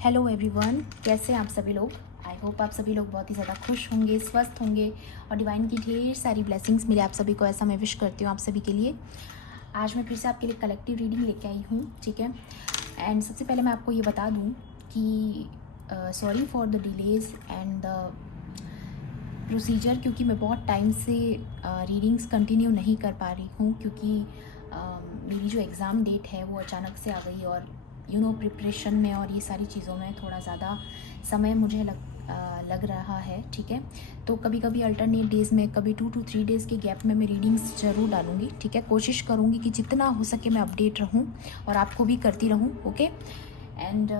Hello everyone, कैसे हैं आप सभी लोग। आई होप आप सभी लोग बहुत ही ज़्यादा खुश होंगे, स्वस्थ होंगे और डिवाइन की ढेर सारी ब्लेसिंग्स मिले आप सभी को, ऐसा मैं विश करती हूँ आप सभी के लिए। आज मैं फिर से आपके लिए कलेक्टिव रीडिंग लेके आई हूँ, ठीक है। एंड सबसे पहले मैं आपको ये बता दूँ कि sorry for the delays and the procedure, क्योंकि मैं बहुत टाइम से रीडिंग्स कंटिन्यू नहीं कर पा रही हूँ, क्योंकि मेरी जो एग्ज़ाम डेट है वो अचानक से आ गई और प्रिपरेशन में और ये सारी चीज़ों में थोड़ा ज़्यादा समय मुझे लग रहा है, ठीक है। तो कभी कभी अल्टरनेट डेज़ में, कभी 2 to 3 डेज़ के गैप में मैं रीडिंग्स ज़रूर डालूँगी, ठीक है। कोशिश करूँगी कि जितना हो सके मैं अपडेट रहूँ और आपको भी करती रहूँ, ओके। एंड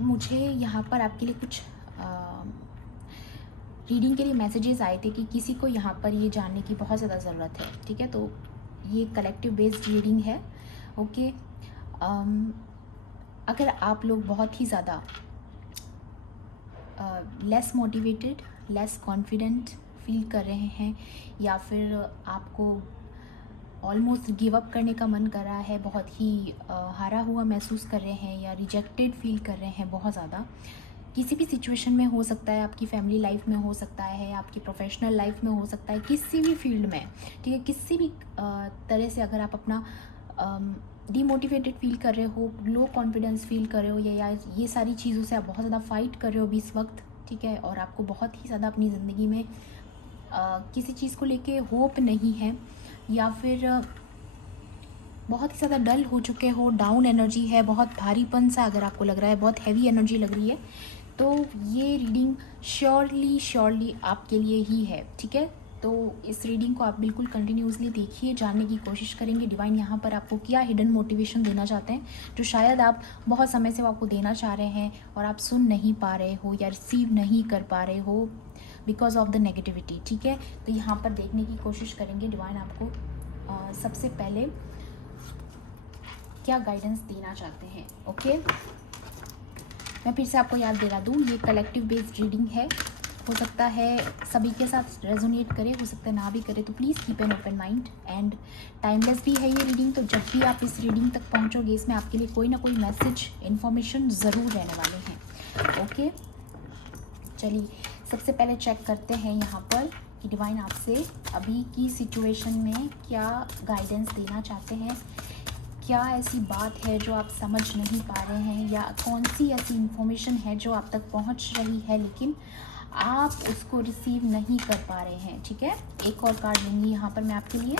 मुझे यहाँ पर आपके लिए कुछ रीडिंग के लिए मैसेजेस आए थे कि किसी को यहाँ पर ये जानने की बहुत ज़्यादा ज़रूरत है, ठीक है। तो ये कलेक्टिव बेस्ड रीडिंग है, ओके। अगर आप लोग बहुत ही ज़्यादा less motivated, less confident feel कर रहे हैं, या फिर आपको ऑलमोस्ट गिव अप करने का मन कर रहा है, बहुत ही हारा हुआ महसूस कर रहे हैं या रिजेक्टेड फील कर रहे हैं बहुत ज़्यादा, किसी भी सिचुएशन में हो सकता है, आपकी फैमिली लाइफ में हो सकता है, आपकी प्रोफेशनल लाइफ में हो सकता है, किसी भी फील्ड में, ठीक है। किसी भी तरह से अगर आप अपना डीमोटिवेटेड फील कर रहे हो, लो कॉन्फिडेंस फील कर रहे हो, या ये सारी चीज़ों से आप बहुत ज़्यादा फाइट कर रहे हो अभी इस वक्त, ठीक है, और आपको बहुत ही ज़्यादा अपनी ज़िंदगी में किसी चीज़ को लेके होप नहीं है, या फिर बहुत ही ज़्यादा डल हो चुके हो, डाउन एनर्जी है, बहुत भारीपन सा अगर आपको लग रहा है, बहुत हैवी एनर्जी लग रही है, तो ये रीडिंग श्योरली आपके लिए ही है, ठीक है। तो इस रीडिंग को आप बिल्कुल कंटिन्यूसली देखिए, जानने की कोशिश करेंगे डिवाइन यहाँ पर आपको क्या हिडन मोटिवेशन देना चाहते हैं, जो शायद आप बहुत समय से वो आपको देना चाह रहे हैं और आप सुन नहीं पा रहे हो या रिसीव नहीं कर पा रहे हो बिकॉज ऑफ द नेगेटिविटी, ठीक है। तो यहाँ पर देखने की कोशिश करेंगे डिवाइन आपको सबसे पहले क्या गाइडेंस देना चाहते हैं, ओके। मैं फिर से आपको याद दिला दूँ, ये कलेक्टिव बेस्ड रीडिंग है, हो सकता है सभी के साथ रेजोनेट करे, हो सकता है ना भी करे, तो please keep an open mind. And timeless भी है ये रीडिंग, तो जब भी आप इस रीडिंग तक पहुंचोगे, इसमें आपके लिए कोई ना कोई मैसेज, इन्फॉर्मेशन ज़रूर रहने वाले हैं, ओके। चलिए सबसे पहले चेक करते हैं यहाँ पर कि डिवाइन आपसे अभी की सिचुएशन में क्या गाइडेंस देना चाहते हैं, क्या ऐसी बात है जो आप समझ नहीं पा रहे हैं, या कौन सी ऐसी इन्फॉर्मेशन है जो आप तक पहुंच रही है लेकिन आप उसको रिसीव नहीं कर पा रहे हैं, ठीक है। एक और कार्ड लेंगी यहाँ पर मैं आपके लिए।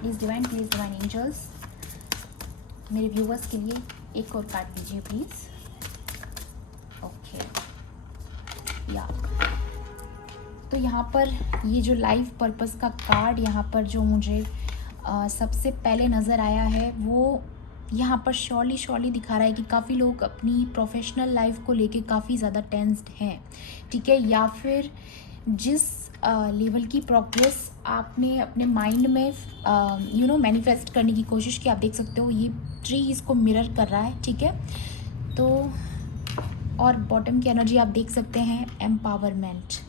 प्लीज़ डिवाइन एंजल्स, मेरे व्यूवर्स के लिए एक और कार्ड दीजिए प्लीज़, ओके। या तो यहाँ पर ये जो लाइफ पर्पस का कार्ड यहाँ पर जो मुझे सबसे पहले नज़र आया है, वो यहाँ पर श्योरली दिखा रहा है कि काफ़ी लोग अपनी प्रोफेशनल लाइफ को लेके काफ़ी ज़्यादा टेंस्ड हैं, ठीक है। या फिर जिस लेवल की प्रोग्रेस आपने अपने माइंड में मैनिफेस्ट करने की कोशिश की, आप देख सकते हो ये ट्री इसको मिरर कर रहा है, ठीक है। तो और बॉटम की एनर्जी आप देख सकते हैं एम्पावरमेंट,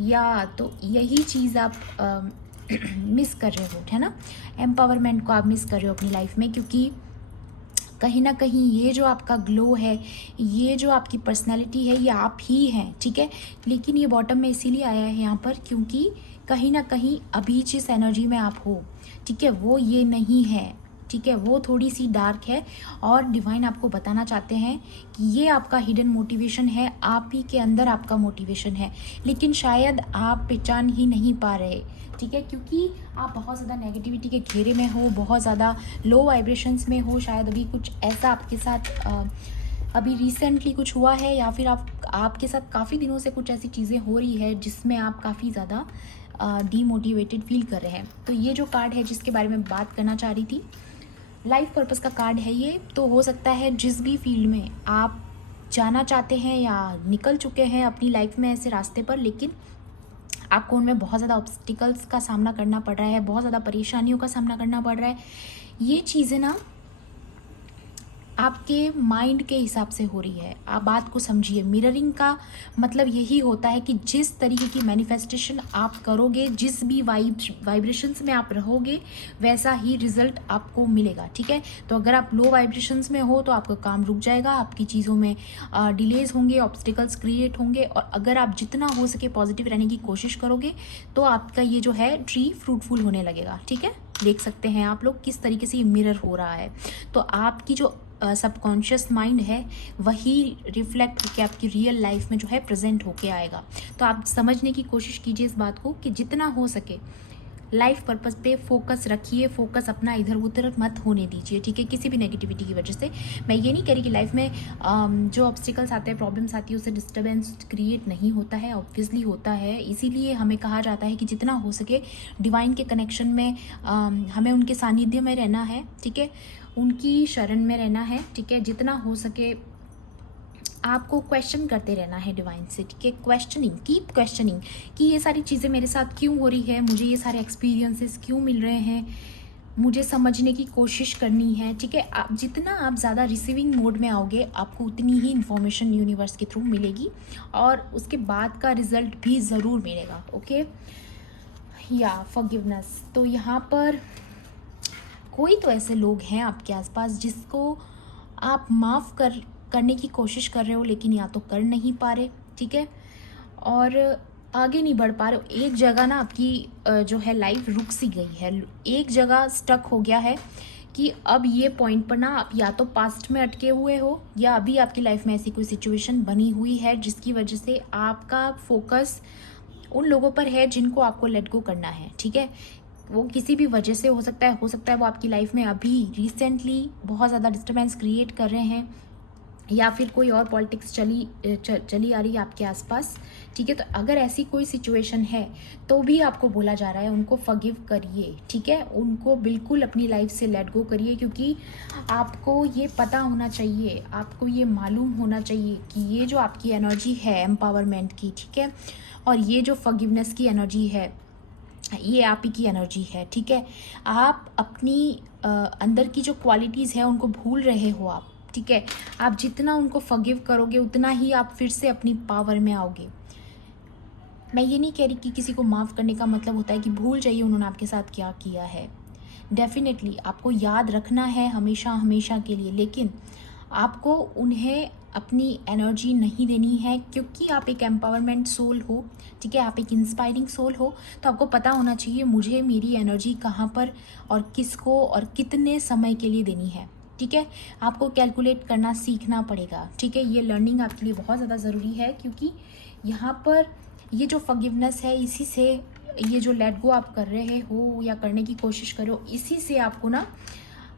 या तो यही चीज़ आप मिस कर रहे हो, है ना। एम्पावरमेंट को आप मिस कर रहे हो अपनी लाइफ में, क्योंकि कहीं ना कहीं ये जो आपका ग्लो है, ये जो आपकी पर्सनैलिटी है, ये आप ही हैं, ठीक है। लेकिन ये बॉटम में इसीलिए आया है यहाँ पर क्योंकि कहीं ना कहीं अभी जिस एनर्जी में आप हो, ठीक है, वो ये नहीं है, ठीक है, वो थोड़ी सी डार्क है। और डिवाइन आपको बताना चाहते हैं कि ये आपका हिडन मोटिवेशन है, आप ही के अंदर आपका मोटिवेशन है, लेकिन शायद आप पहचान ही नहीं पा रहे, ठीक है, क्योंकि आप बहुत ज़्यादा नेगेटिविटी के घेरे में हो, बहुत ज़्यादा लो वाइब्रेशंस में हो। शायद अभी कुछ ऐसा आपके साथ अभी रिसेंटली कुछ हुआ है, या फिर आपके साथ काफ़ी दिनों से कुछ ऐसी चीज़ें हो रही है जिसमें आप काफ़ी ज़्यादा डीमोटिवेटेड फील कर रहे हैं। तो ये जो कार्ड है जिसके बारे में बात करना चाह रही थी, लाइफ पर्पस का कार्ड है ये। तो हो सकता है जिस भी फील्ड में आप जाना चाहते हैं या निकल चुके हैं अपनी लाइफ में ऐसे रास्ते पर, लेकिन आपको उनमें बहुत ज़्यादा ऑब्स्टिकल्स का सामना करना पड़ रहा है, बहुत ज़्यादा परेशानियों का सामना करना पड़ रहा है। ये चीज़ें ना आपके माइंड के हिसाब से हो रही है। आप बात को समझिए। मिररिंग का मतलब यही होता है कि जिस तरीके की मैनिफेस्टेशन आप करोगे, जिस भी वाइब्रेशंस में आप रहोगे, वैसा ही रिजल्ट आपको मिलेगा, ठीक है। तो अगर आप लो वाइब्रेशंस में हो तो आपका काम रुक जाएगा, आपकी चीज़ों में डिलेज होंगे, ऑब्स्टिकल्स क्रिएट होंगे। और अगर आप जितना हो सके पॉजिटिव रहने की कोशिश करोगे तो आपका ये जो है ट्री फ्रूटफुल होने लगेगा, ठीक है। देख सकते हैं आप लोग किस तरीके से ये मिरर हो रहा है। तो आपकी जो सबकॉन्शियस माइंड है वही रिफ्लेक्ट होकर आपकी रियल लाइफ में जो है प्रेजेंट होके आएगा। तो आप समझने की कोशिश कीजिए इस बात को कि जितना हो सके लाइफ पर्पस पे फोकस रखिए। फोकस अपना इधर उधर मत होने दीजिए, ठीक है, किसी भी नेगेटिविटी की वजह से। मैं ये नहीं कह रही कि लाइफ में जो ऑब्स्टिकल्स आते हैं, प्रॉब्लम्स आती है, उससे डिस्टर्बेंस क्रिएट नहीं होता है, ऑब्वियसली होता है। इसीलिए हमें कहा जाता है कि जितना हो सके डिवाइन के कनेक्शन में हमें उनके सानिध्य में रहना है, ठीक है, उनकी शरण में रहना है, ठीक है। जितना हो सके आपको क्वेश्चन करते रहना है डिवाइन से, ठीक है। क्वेश्चनिंग, कीप क्वेश्चनिंग कि ये सारी चीज़ें मेरे साथ क्यों हो रही है, मुझे ये सारे एक्सपीरियंसेस क्यों मिल रहे हैं, मुझे समझने की कोशिश करनी है, ठीक है। आप जितना आप ज़्यादा रिसीविंग मोड में आओगे आपको उतनी ही इन्फॉर्मेशन यूनिवर्स के थ्रू मिलेगी और उसके बाद का रिजल्ट भी ज़रूर मिलेगा, ओके। या फॉरगिवनेस, तो यहाँ पर कोई तो ऐसे लोग हैं आपके आसपास जिसको आप माफ़ करने की कोशिश कर रहे हो लेकिन या तो कर नहीं पा रहे, ठीक है, और आगे नहीं बढ़ पा रहे हो। एक जगह ना आपकी जो है लाइफ रुक सी गई है, एक जगह स्टक हो गया है कि अब ये पॉइंट पर ना आप या तो पास्ट में अटके हुए हो या अभी आपकी लाइफ में ऐसी कोई सिचुएशन बनी हुई है जिसकी वजह से आपका फोकस उन लोगों पर है जिनको आपको लेट गो करना है, ठीक है। वो किसी भी वजह से हो सकता है वो आपकी लाइफ में अभी रिसेंटली बहुत ज़्यादा डिस्टर्बेंस क्रिएट कर रहे हैं या फिर कोई और पॉलिटिक्स चली आ रही है आपके आसपास, ठीक है। तो अगर ऐसी कोई सिचुएशन है तो भी आपको बोला जा रहा है उनको फॉरगिव करिए, ठीक है, उनको बिल्कुल अपनी लाइफ से लेट गो करिए, क्योंकि आपको ये पता होना चाहिए, आपको ये मालूम होना चाहिए कि ये जो आपकी एनर्जी है एम्पावरमेंट की, ठीक है, और ये जो फॉरगिवनेस की एनर्जी है ये आप ही की एनर्जी है, ठीक है। आप अपनी अंदर की जो क्वालिटीज़ है उनको भूल रहे हो आप, ठीक है। आप जितना उनको फॉरगिव करोगे उतना ही आप फिर से अपनी पावर में आओगे। मैं ये नहीं कह रही कि किसी को माफ़ करने का मतलब होता है कि भूल जाइए उन्होंने आपके साथ क्या किया है। डेफिनेटली आपको याद रखना है हमेशा हमेशा के लिए, लेकिन आपको उन्हें अपनी एनर्जी नहीं देनी है, क्योंकि आप एक एम्पावरमेंट सोल हो, ठीक है, आप एक इंस्पायरिंग सोल हो। तो आपको पता होना चाहिए मुझे मेरी एनर्जी कहाँ पर और किसको और कितने समय के लिए देनी है, ठीक है। आपको कैलकुलेट करना सीखना पड़ेगा, ठीक है। ये लर्निंग आपके लिए बहुत ज़्यादा ज़रूरी है, क्योंकि यहाँ पर ये जो फॉरगिवनेस है, इसी से ये जो लेट गो आप कर रहे हो या करने की कोशिश करो, इसी से आपको ना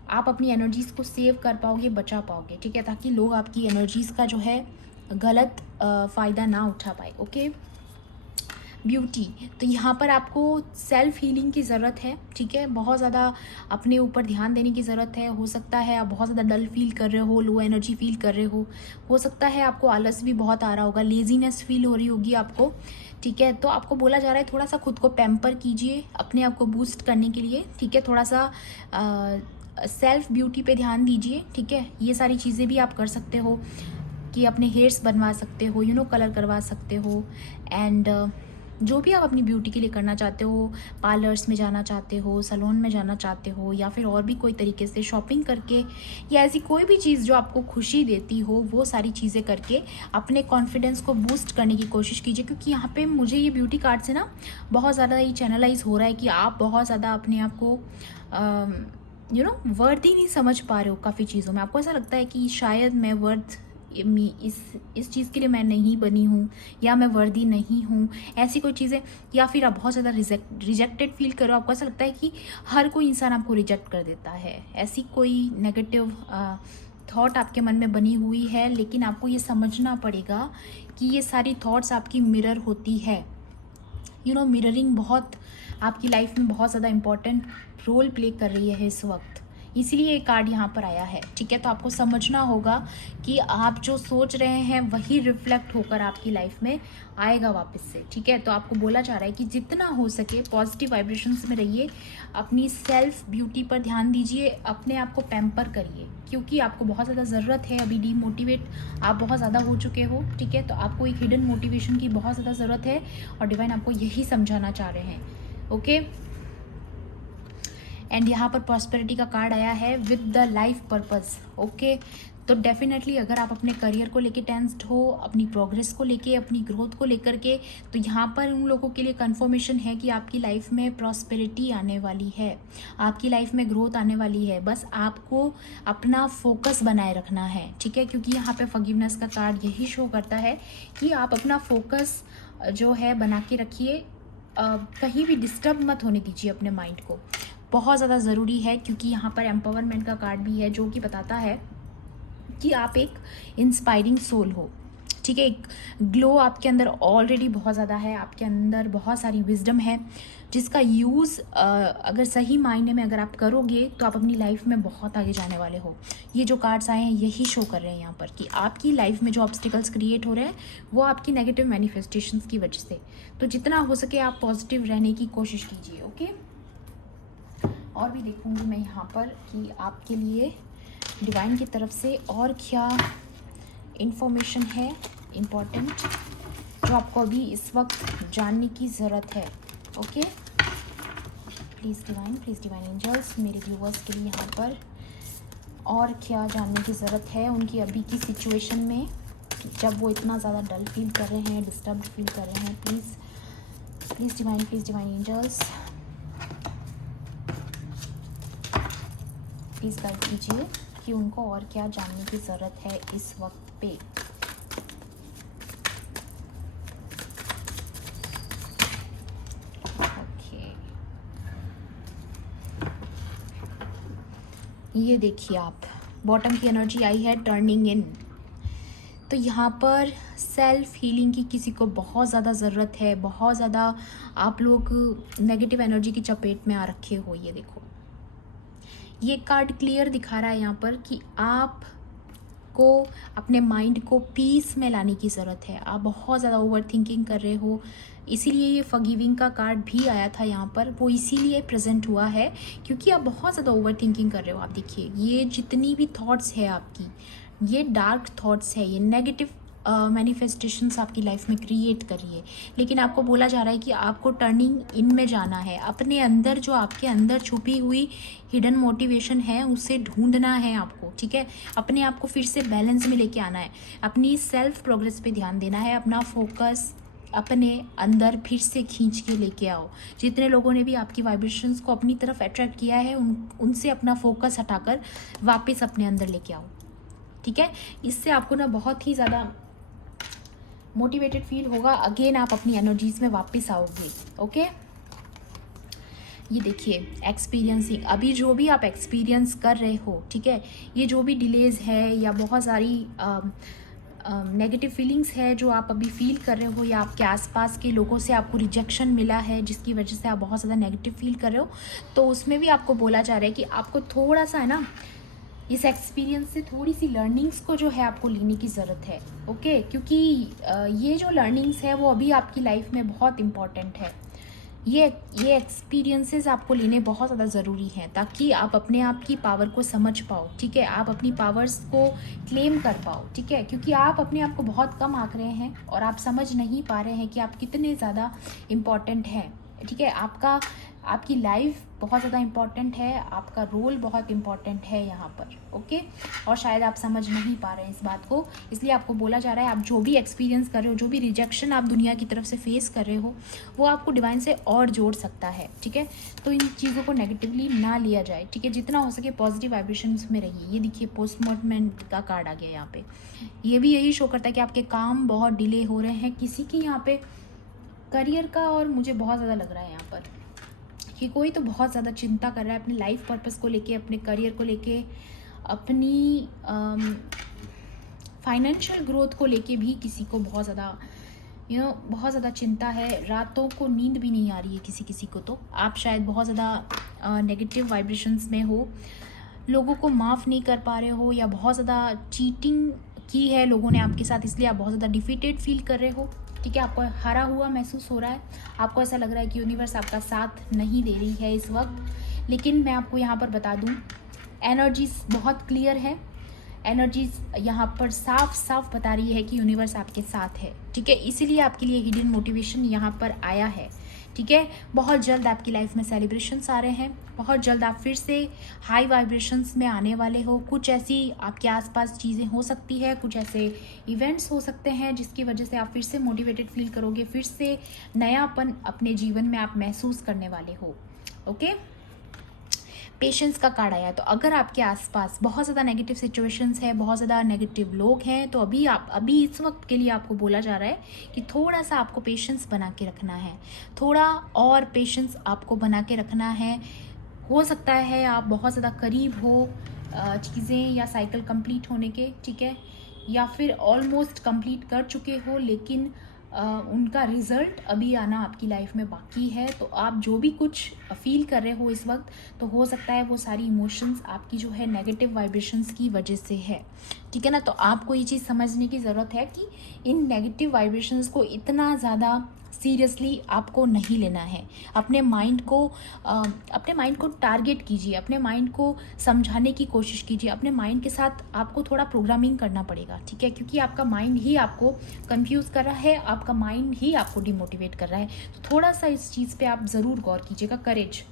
आप अपनी एनर्जीज़ को सेव कर पाओगे, बचा पाओगे, ठीक है, ताकि लोग आपकी एनर्जीज़ का जो है गलत फ़ायदा ना उठा पाए, ओके। ब्यूटी, तो यहाँ पर आपको सेल्फ हीलिंग की ज़रूरत है, ठीक है, बहुत ज़्यादा अपने ऊपर ध्यान देने की ज़रूरत है। हो सकता है आप बहुत ज़्यादा डल फील कर रहे हो, लो एनर्जी फील कर रहे हो सकता है आपको आलस भी बहुत आ रहा होगा, लेजीनेस फील हो रही होगी आपको, ठीक है। तो आपको बोला जा रहा है थोड़ा सा खुद को पैम्पर कीजिए अपने आप को बूस्ट करने के लिए, ठीक है। थोड़ा सा सेल्फ ब्यूटी पे ध्यान दीजिए, ठीक है। ये सारी चीज़ें भी आप कर सकते हो कि अपने हेयर्स बनवा सकते हो, कलर करवा सकते हो, एंड जो भी आप अपनी ब्यूटी के लिए करना चाहते हो, पार्लर्स में जाना चाहते हो, सैलून में जाना चाहते हो, या फिर और भी कोई तरीके से शॉपिंग करके या ऐसी कोई भी चीज़ जो आपको खुशी देती हो, वो सारी चीज़ें करके अपने कॉन्फिडेंस को बूस्ट करने की कोशिश कीजिए। क्योंकि यहाँ पे मुझे ये ब्यूटी कार्ड से ना बहुत ज़्यादा ये चैनलाइज हो रहा है कि आप बहुत ज़्यादा अपने आप को वर्दी नहीं समझ पा रहे हो काफ़ी चीज़ों में। आपको ऐसा लगता है कि शायद मैं वर्थ इस चीज़ के लिए मैं नहीं बनी हूँ, या मैं वर्दी नहीं हूँ, ऐसी कोई चीज़ें, या फिर आप बहुत ज़्यादा रिजेक्टेड फील करो, आपको ऐसा लगता है कि हर कोई इंसान आपको रिजेक्ट कर देता है, ऐसी कोई नेगेटिव थॉट आपके मन में बनी हुई है। लेकिन आपको ये समझना पड़ेगा कि ये सारी थॉट्स आपकी मिरर होती है। मिररिंग बहुत आपकी लाइफ में बहुत ज़्यादा इम्पॉर्टेंट रोल प्ले कर रही है इस वक्त। इसलिए ये कार्ड यहाँ पर आया है, ठीक है। तो आपको समझना होगा कि आप जो सोच रहे हैं वही रिफ्लेक्ट होकर आपकी लाइफ में आएगा वापस से, ठीक है। तो आपको बोला जा रहा है कि जितना हो सके पॉजिटिव वाइब्रेशंस में रहिए, अपनी सेल्फ ब्यूटी पर ध्यान दीजिए, अपने आप को पैम्पर करिए, क्योंकि आपको बहुत ज़्यादा ज़रूरत है। अभी डीमोटिवेट आप बहुत ज़्यादा हो चुके हो, ठीक है। तो आपको एक हिडन मोटिवेशन की बहुत ज़्यादा ज़रूरत है और डिवाइन आपको यही समझाना चाह रहे हैं, ओके। एंड यहाँ पर प्रॉस्पेरिटी का कार्ड आया है with the life purpose, okay. तो डेफिनेटली अगर आप अपने करियर को लेके टेंस्ड हो, अपनी प्रोग्रेस को लेके, अपनी ग्रोथ को लेकर के, तो यहाँ पर उन लोगों के लिए कंफर्मेशन है कि आपकी लाइफ में प्रॉस्पेरिटी आने वाली है, आपकी लाइफ में ग्रोथ आने वाली है। बस आपको अपना फोकस बनाए रखना है, ठीक है। क्योंकि यहाँ पे फॉरगिवनेस का कार्ड यही शो करता है कि आप अपना फोकस जो है बना के रखिए, कहीं भी डिस्टर्ब मत होने दीजिए अपने माइंड को, बहुत ज़्यादा ज़रूरी है। क्योंकि यहाँ पर एम्पावरमेंट का कार्ड भी है जो कि बताता है कि आप एक इंस्पायरिंग सोल हो, ठीक है। एक ग्लो आपके अंदर ऑलरेडी बहुत ज़्यादा है, आपके अंदर बहुत सारी विजडम है जिसका यूज़ अगर सही मायने में अगर आप करोगे तो आप अपनी लाइफ में बहुत आगे जाने वाले हो। ये जो कार्ड्स आए हैं यही शो कर रहे हैं यहाँ पर कि आपकी लाइफ में जो ऑब्स्टिकल्स क्रिएट हो रहे हैं वो आपकी नेगेटिव मैनिफेस्टेशंस की वजह से। तो जितना हो सके आप पॉजिटिव रहने की कोशिश कीजिए, ओके। और भी देखूंगी मैं यहाँ पर कि आपके लिए डिवाइन की तरफ से और क्या इन्फॉर्मेशन है इम्पॉर्टेंट जो आपको अभी इस वक्त जानने की ज़रूरत है, ओके। प्लीज़ डिवाइन एंजल्स मेरे व्यूवर्स के लिए यहाँ पर और क्या जानने की ज़रूरत है उनकी अभी की सिचुएशन में, जब वो इतना ज़्यादा डल फील कर रहे हैं, डिस्टर्ब फील कर रहे हैं। Please divine angels please guide कीजिए कि उनको और क्या जानने की ज़रूरत है इस वक्त पे। ओके, ये देखिए आप बॉटम की एनर्जी आई है टर्निंग इन। तो यहाँ पर सेल्फ हीलिंग की किसी को बहुत ज़्यादा ज़रूरत है, बहुत ज़्यादा आप लोग नेगेटिव एनर्जी की चपेट में आ रखे हो। ये देखो, ये कार्ड क्लियर दिखा रहा है यहाँ पर कि आप को अपने माइंड को पीस में लाने की ज़रूरत है। आप बहुत ज़्यादा ओवर थिंकिंग कर रहे हो, इसीलिए ये फॉरगिविंग का कार्ड भी आया था यहाँ पर। वो इसीलिए प्रेजेंट हुआ है क्योंकि आप बहुत ज़्यादा ओवर थिंकिंग कर रहे हो। आप देखिए, ये जितनी भी थॉट्स है आपकी, ये डार्क थॉट्स है, ये नेगेटिव मैनिफेस्टेशंस आपकी लाइफ में क्रिएट करिए। लेकिन आपको बोला जा रहा है कि आपको टर्निंग इन में जाना है, अपने अंदर जो आपके अंदर छुपी हुई हिडन मोटिवेशन है उसे ढूंढना है आपको, ठीक है। अपने आप को फिर से बैलेंस में लेके आना है, अपनी सेल्फ प्रोग्रेस पे ध्यान देना है, अपना फोकस अपने अंदर फिर से खींच के लेके आओ। जितने लोगों ने भी आपकी वाइब्रेशंस को अपनी तरफ अट्रैक्ट किया है उनसे अपना फोकस हटाकर वापस अपने अंदर लेके आओ, ठीक है। इससे आपको ना बहुत ही ज़्यादा मोटिवेटेड फील होगा, अगेन आप अपनी एनर्जीज में वापस आओगे, ओके। ये देखिए एक्सपीरियंसिंग, अभी जो भी आप एक्सपीरियंस कर रहे हो, ठीक है, ये जो भी डिलेज है या बहुत सारी नेगेटिव फीलिंग्स है जो आप अभी फील कर रहे हो, या आपके आसपास के लोगों से आपको रिजेक्शन मिला है जिसकी वजह से आप बहुत ज़्यादा नेगेटिव फील कर रहे हो, तो उसमें भी आपको बोला जा रहा है कि आपको थोड़ा सा है ना इस एक्सपीरियंस से थोड़ी सी लर्निंग्स को जो है आपको लेने की ज़रूरत है, ओके। क्योंकि ये जो लर्निंग्स है वो अभी आपकी लाइफ में बहुत इम्पॉर्टेंट है। ये एक्सपीरियंसेस आपको लेने बहुत ज़्यादा ज़रूरी हैं ताकि आप अपने आप की पावर को समझ पाओ, ठीक है। आप अपनी पावर्स को क्लेम कर पाओ, ठीक है। क्योंकि आप अपने आप को बहुत कम आंक रहे हैं और आप समझ नहीं पा रहे हैं कि आप कितने ज़्यादा इम्पॉर्टेंट हैं, ठीक है। आपकी लाइफ बहुत ज़्यादा इम्पॉर्टेंट है, आपका रोल बहुत इम्पॉर्टेंट है यहाँ पर, ओके। और शायद आप समझ नहीं पा रहे हैं इस बात को, इसलिए आपको बोला जा रहा है आप जो भी एक्सपीरियंस कर रहे हो, जो भी रिजेक्शन आप दुनिया की तरफ से फेस कर रहे हो, वो आपको डिवाइन से और जोड़ सकता है, ठीक है। तो इन चीज़ों को नेगेटिवली ना लिया जाए, ठीक है। जितना हो सके पॉजिटिव वाइब्रेशंस में रहिए। ये देखिए पोस्टमार्टम का कार्ड आ गया यहाँ पे, ये भी यही शो करता है कि आपके काम बहुत डिले हो रहे हैं किसी की यहाँ पे करियर का, और मुझे बहुत ज़्यादा लग रहा है यहाँ पर कि कोई तो बहुत ज़्यादा चिंता कर रहा है अपने लाइफ पर्पस को लेके, अपने करियर को लेके, अपनी फाइनेंशियल ग्रोथ को लेके भी किसी को बहुत ज़्यादा बहुत ज़्यादा चिंता है। रातों को नींद भी नहीं आ रही है किसी को। तो आप शायद बहुत ज़्यादा नेगेटिव वाइब्रेशंस में हो, लोगों को माफ़ नहीं कर पा रहे हो, या बहुत ज़्यादा चीटिंग की है लोगों ने आपके साथ, इसलिए आप बहुत ज़्यादा डिफीटेड फील कर रहे हो। ठीक है, आपको हारा हुआ महसूस हो रहा है, आपको ऐसा लग रहा है कि यूनिवर्स आपका साथ नहीं दे रही है इस वक्त। लेकिन मैं आपको यहाँ पर बता दूँ, एनर्जीज बहुत क्लियर है, एनर्जीज यहाँ पर साफ साफ बता रही है कि यूनिवर्स आपके साथ है। ठीक है, इसीलिए आपके लिए हिडन मोटिवेशन यहाँ पर आया है। ठीक है, बहुत जल्द आपकी लाइफ में सेलिब्रेशंस आ रहे हैं, बहुत जल्द आप फिर से हाई वाइब्रेशंस में आने वाले हो। कुछ ऐसी आपके आसपास चीज़ें हो सकती है, कुछ ऐसे इवेंट्स हो सकते हैं जिसकी वजह से आप फिर से मोटिवेटेड फील करोगे, फिर से नयापन अपने जीवन में आप महसूस करने वाले हो। ओके, पेशेंस का कार्ड आया। तो अगर आपके आसपास बहुत ज़्यादा नेगेटिव सिचुएशंस है, बहुत ज़्यादा नेगेटिव लोग हैं, तो अभी इस वक्त के लिए आपको बोला जा रहा है कि थोड़ा सा आपको पेशेंस बना के रखना है, थोड़ा और पेशेंस आपको बना के रखना है। हो सकता है आप बहुत ज़्यादा करीब हो चीज़ें या साइकिल कंप्लीट होने के, ठीक है, या फिर ऑलमोस्ट कंप्लीट कर चुके हो, लेकिन उनका रिज़ल्ट अभी आना आपकी लाइफ में बाकी है। तो आप जो भी कुछ फील कर रहे हो इस वक्त, तो हो सकता है वो सारी इमोशंस आपकी जो है नेगेटिव वाइब्रेशंस की वजह से है। ठीक है ना, तो आपको ये चीज़ समझने की ज़रूरत है कि इन नेगेटिव वाइब्रेशंस को इतना ज़्यादा सीरियसली आपको नहीं लेना है। अपने माइंड को टारगेट कीजिए, अपने माइंड को समझाने की कोशिश कीजिए, अपने माइंड के साथ आपको थोड़ा प्रोग्रामिंग करना पड़ेगा। ठीक है, क्योंकि आपका माइंड ही आपको कंफ्यूज कर रहा है, आपका माइंड ही आपको डिमोटिवेट कर रहा है। तो थोड़ा सा इस चीज़ पे आप ज़रूर गौर कीजिएगा। करेज,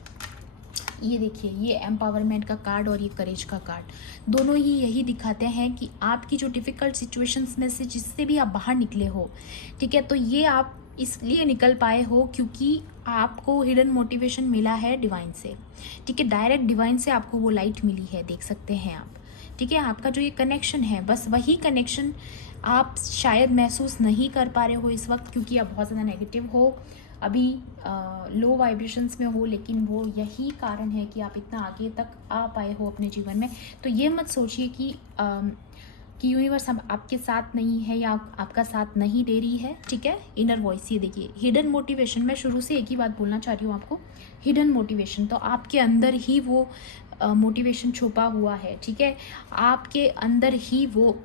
ये देखिए, ये एम्पावरमेंट का कार्ड और ये करेज का कार्ड, दोनों ही यही दिखाते हैं कि आपकी जो डिफ़िकल्ट सिचुएशंस में से जिससे भी आप बाहर निकले हो, ठीक है, तो ये आप इसलिए निकल पाए हो क्योंकि आपको हिडन मोटिवेशन मिला है डिवाइन से। ठीक है, डायरेक्ट डिवाइन से आपको वो लाइट मिली है, देख सकते हैं आप। ठीक है, आपका जो ये कनेक्शन है, बस वही कनेक्शन आप शायद महसूस नहीं कर पा रहे हो इस वक्त, क्योंकि आप बहुत ज़्यादा नेगेटिव हो, अभी लो वाइब्रेशंस में हो। लेकिन वो यही कारण है कि आप इतना आगे तक आ पाए हो अपने जीवन में। तो ये मत सोचिए कि यूनिवर्स अब आपके साथ नहीं है या आपका साथ नहीं दे रही है। ठीक है, इनर वॉइस, ये देखिए, हिडन मोटिवेशन, मैं शुरू से एक ही बात बोलना चाह रही हूँ आपको, हिडन मोटिवेशन, तो आपके अंदर ही वो मोटिवेशन छुपा हुआ है। ठीक है, आपके अंदर ही वो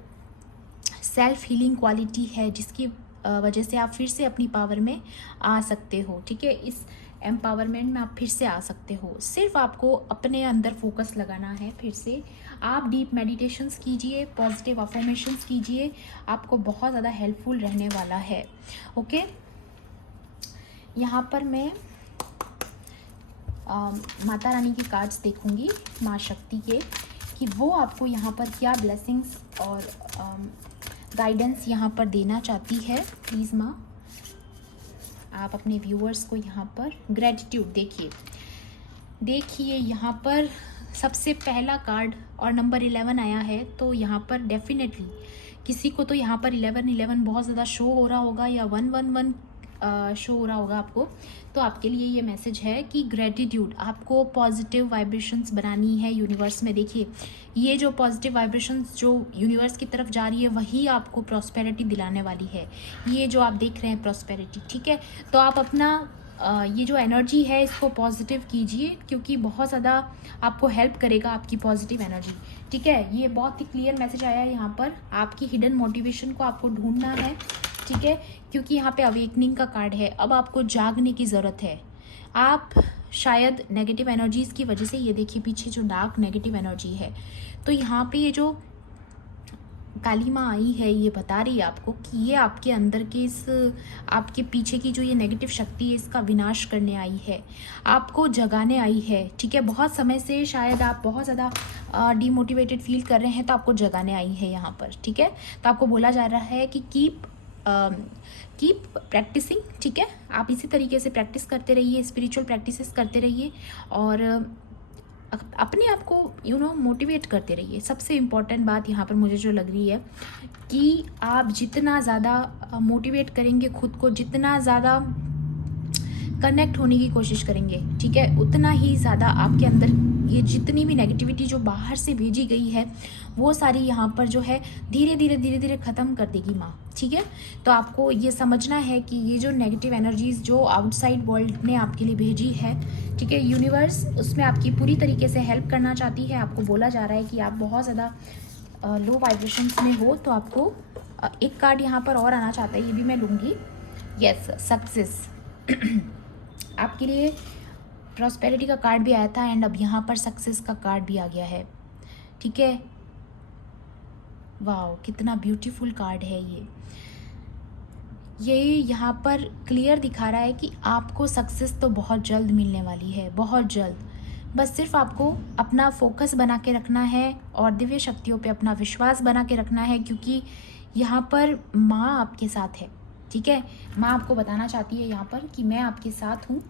सेल्फ हीलिंग क्वालिटी है जिसकी वजह से आप फिर से अपनी पावर में आ सकते हो। ठीक है, इस एम्पावरमेंट में आप फिर से आ सकते हो। सिर्फ आपको अपने अंदर फोकस लगाना है। फिर से आप डीप मेडिटेशंस कीजिए, पॉजिटिव अफर्मेशंस कीजिए, आपको बहुत ज़्यादा हेल्पफुल रहने वाला है। ओके, यहाँ पर मैं माता रानी के कार्ड्स देखूंगी, माँ शक्ति के, कि वो आपको यहाँ पर क्या ब्लेसिंग्स और गाइडेंस यहाँ पर देना चाहती है। प्लीज़ माँ, आप अपने व्यूअर्स को यहाँ पर ग्रेटिट्यूड देखिए यहाँ पर सबसे पहला कार्ड और नंबर 11 आया है। तो यहाँ पर डेफिनेटली किसी को तो यहाँ पर 11 बहुत ज़्यादा शो हो रहा होगा, या 111 शो हो रहा होगा आपको। तो आपके लिए ये मैसेज है कि ग्रेटिट्यूड, आपको पॉजिटिव वाइब्रेशंस बनानी है यूनिवर्स में। देखिए, ये जो पॉजिटिव वाइब्रेशंस जो यूनिवर्स की तरफ जा रही है, वही आपको प्रॉस्पेरिटी दिलाने वाली है। ये जो आप देख रहे हैं प्रॉस्पेरिटी, ठीक है, तो आप अपना ये जो एनर्जी है इसको पॉजिटिव कीजिए, क्योंकि बहुत ज़्यादा आपको हेल्प करेगा आपकी पॉजिटिव एनर्जी। ठीक है, ये बहुत ही क्लियर मैसेज आया है यहाँ पर। आपकी हिडन मोटिवेशन को आपको ढूंढना है। ठीक है, क्योंकि यहाँ पे अवेकनिंग का कार्ड है। अब आपको जागने की ज़रूरत है। आप शायद नेगेटिव एनर्जीज़ की वजह से, ये देखिए पीछे जो डार्क नेगेटिव एनर्जी है, तो यहाँ पे ये जो काली माँ आई है, ये बता रही है आपको कि ये आपके अंदर के इस आपके पीछे की जो ये नेगेटिव शक्ति है, इसका विनाश करने आई है, आपको जगाने आई है। ठीक है, बहुत समय से शायद आप बहुत ज़्यादा डीमोटिवेटेड फील कर रहे हैं, तो आपको जगाने आई है यहाँ पर। ठीक है, तो आपको बोला जा रहा है कि कीप प्रैक्टिसिंग। ठीक है, आप इसी तरीके से प्रैक्टिस करते रहिए, स्पिरिचुअल प्रैक्टिसेस करते रहिए और अपने आप को मोटिवेट करते रहिए। सबसे इम्पॉर्टेंट बात यहाँ पर मुझे जो लग रही है कि आप जितना ज़्यादा मोटिवेट करेंगे खुद को, जितना ज़्यादा कनेक्ट होने की कोशिश करेंगे, ठीक है, उतना ही ज़्यादा आपके अंदर ये जितनी भी नेगेटिविटी जो बाहर से भेजी गई है वो सारी यहाँ पर जो है धीरे धीरे ख़त्म कर देगी माँ, ठीक है। तो आपको ये समझना है कि ये जो नेगेटिव एनर्जीज़ जो आउटसाइड वर्ल्ड ने आपके लिए भेजी है, ठीक है, यूनिवर्स उसमें आपकी पूरी तरीके से हेल्प करना चाहती है। आपको बोला जा रहा है कि आप बहुत ज़्यादा लो वाइब्रेशंस में हो, तो आपको एक कार्ड यहाँ पर और आना चाहता है, ये भी मैं लूँगी। यस, सक्सेस आपके लिए प्रॉस्पेरिटी का कार्ड भी आया था एंड अब यहाँ पर सक्सेस का कार्ड भी आ गया है, ठीक है। वाह, कितना ब्यूटीफुल कार्ड है ये यहाँ पर क्लियर दिखा रहा है कि आपको सक्सेस तो बहुत जल्द मिलने वाली है, बहुत जल्द। बस सिर्फ आपको अपना फोकस बना के रखना है और दिव्य शक्तियों पे अपना विश्वास बना के रखना है, क्योंकि यहाँ पर माँ आपके साथ है, ठीक है। माँ आपको बताना चाहती है यहाँ पर कि मैं आपके साथ हूँ।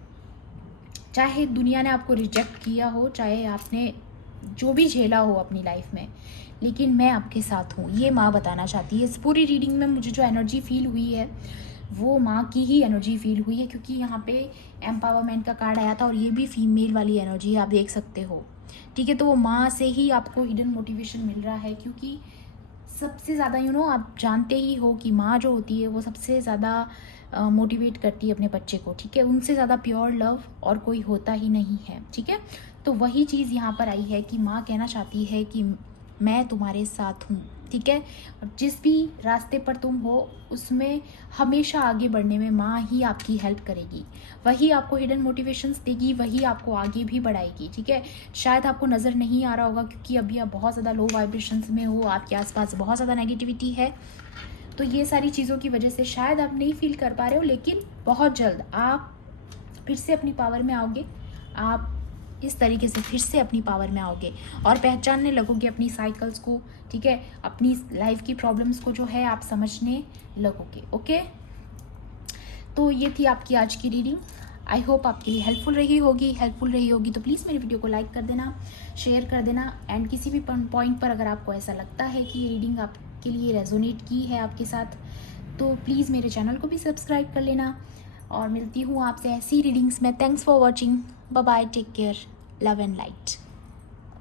चाहे दुनिया ने आपको रिजेक्ट किया हो, चाहे आपने जो भी झेला हो अपनी लाइफ में, लेकिन मैं आपके साथ हूँ, ये माँ बताना चाहती है। इस पूरी रीडिंग में मुझे जो एनर्जी फील हुई है वो माँ की ही एनर्जी फील हुई है, क्योंकि यहाँ पे एम्पावरमेंट का कार्ड आया था और ये भी फीमेल वाली एनर्जी आप देख सकते हो, ठीक है। तो वो माँ से ही आपको हिडन मोटिवेशन मिल रहा है, क्योंकि सबसे ज़्यादा आप जानते ही हो कि माँ जो होती है वो सबसे ज़्यादा मोटिवेट करती है अपने बच्चे को, ठीक है। उनसे ज़्यादा प्योर लव और कोई होता ही नहीं है, ठीक है। तो वही चीज़ यहाँ पर आई है कि माँ कहना चाहती है कि मैं तुम्हारे साथ हूँ, ठीक है। और जिस भी रास्ते पर तुम हो उसमें हमेशा आगे बढ़ने में माँ ही आपकी हेल्प करेगी, वही आपको हिडन मोटिवेशंस देगी, वही आपको आगे भी बढ़ाएगी, ठीक है। शायद आपको नज़र नहीं आ रहा होगा क्योंकि अभी आप बहुत ज़्यादा लो वाइब्रेशंस में हो, आपके आसपास बहुत ज़्यादा नेगेटिविटी है, तो ये सारी चीज़ों की वजह से शायद आप नहीं फील कर पा रहे हो, लेकिन बहुत जल्द आप फिर से अपनी पावर में आओगे। आप इस तरीके से फिर से अपनी पावर में आओगे और पहचानने लगोगे अपनी साइकिल्स को, ठीक है। अपनी लाइफ की प्रॉब्लम्स को जो है आप समझने लगोगे, ओके। तो ये थी आपकी आज की रीडिंग। आई होप आपके लिए हेल्पफुल रही होगी तो प्लीज़ मेरी वीडियो को लाइक कर देना, शेयर कर देना एंड किसी भी पॉइंट पर अगर आपको ऐसा लगता है कि ये रीडिंग आपके लिए रेजोनेट की है आपके साथ, तो प्लीज़ मेरे चैनल को भी सब्सक्राइब कर लेना। और मिलती हूँ आपसे ऐसी रीडिंग्स में। Thanks for watching, bye bye, take care, love and light.